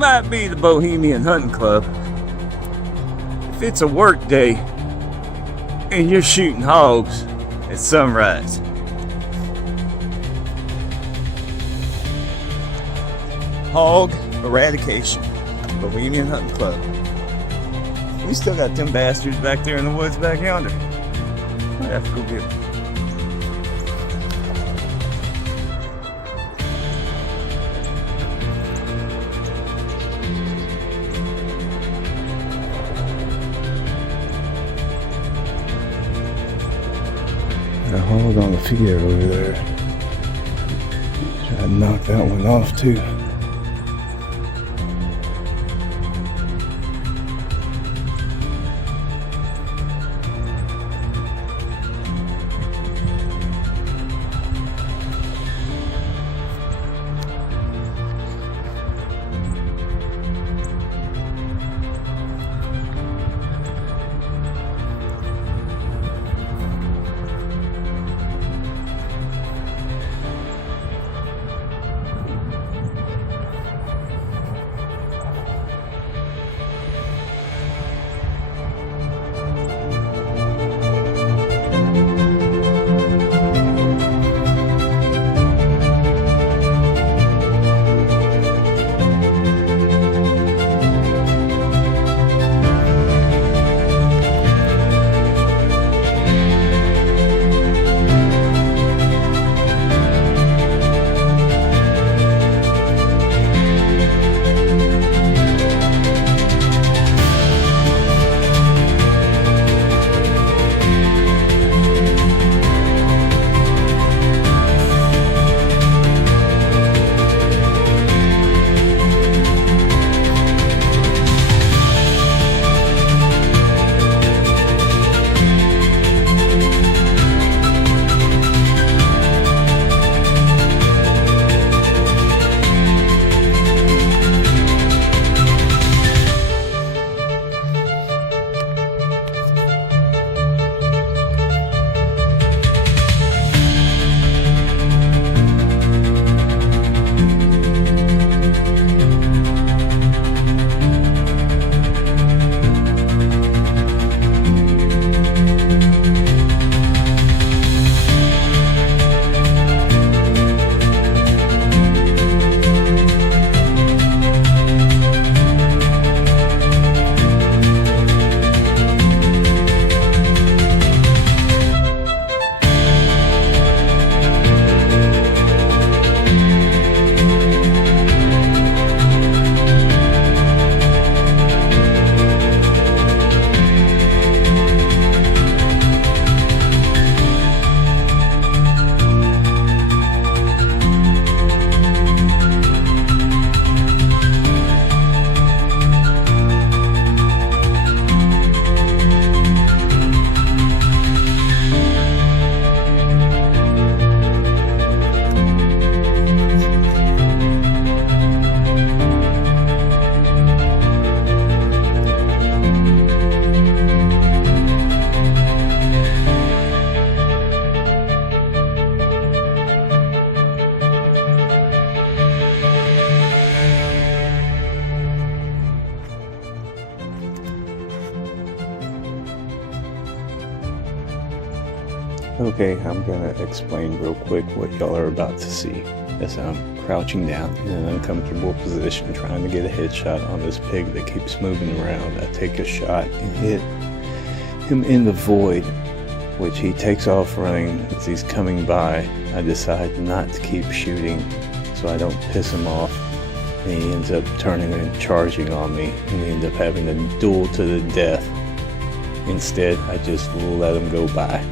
might be the Bohemian Hunting Club. If it's a work day and you're shooting hogs at sunrise. Hog eradication, Bohemian Hunting Club. We still got them bastards back there in the woods back yonder. I have to go get them. Got a hog on the feeder over there. Try to knock that one off too. Okay, I'm gonna explain real quick what y'all are about to see as I'm crouching down in an uncomfortable position trying to get a headshot on this pig that keeps moving around. I take a shot and hit him in the void, which he takes off running. As he's coming by, I decide not to keep shooting so I don't piss him off, and he ends up turning and charging on me, and we end up having a duel to the death. Instead, I just let him go by.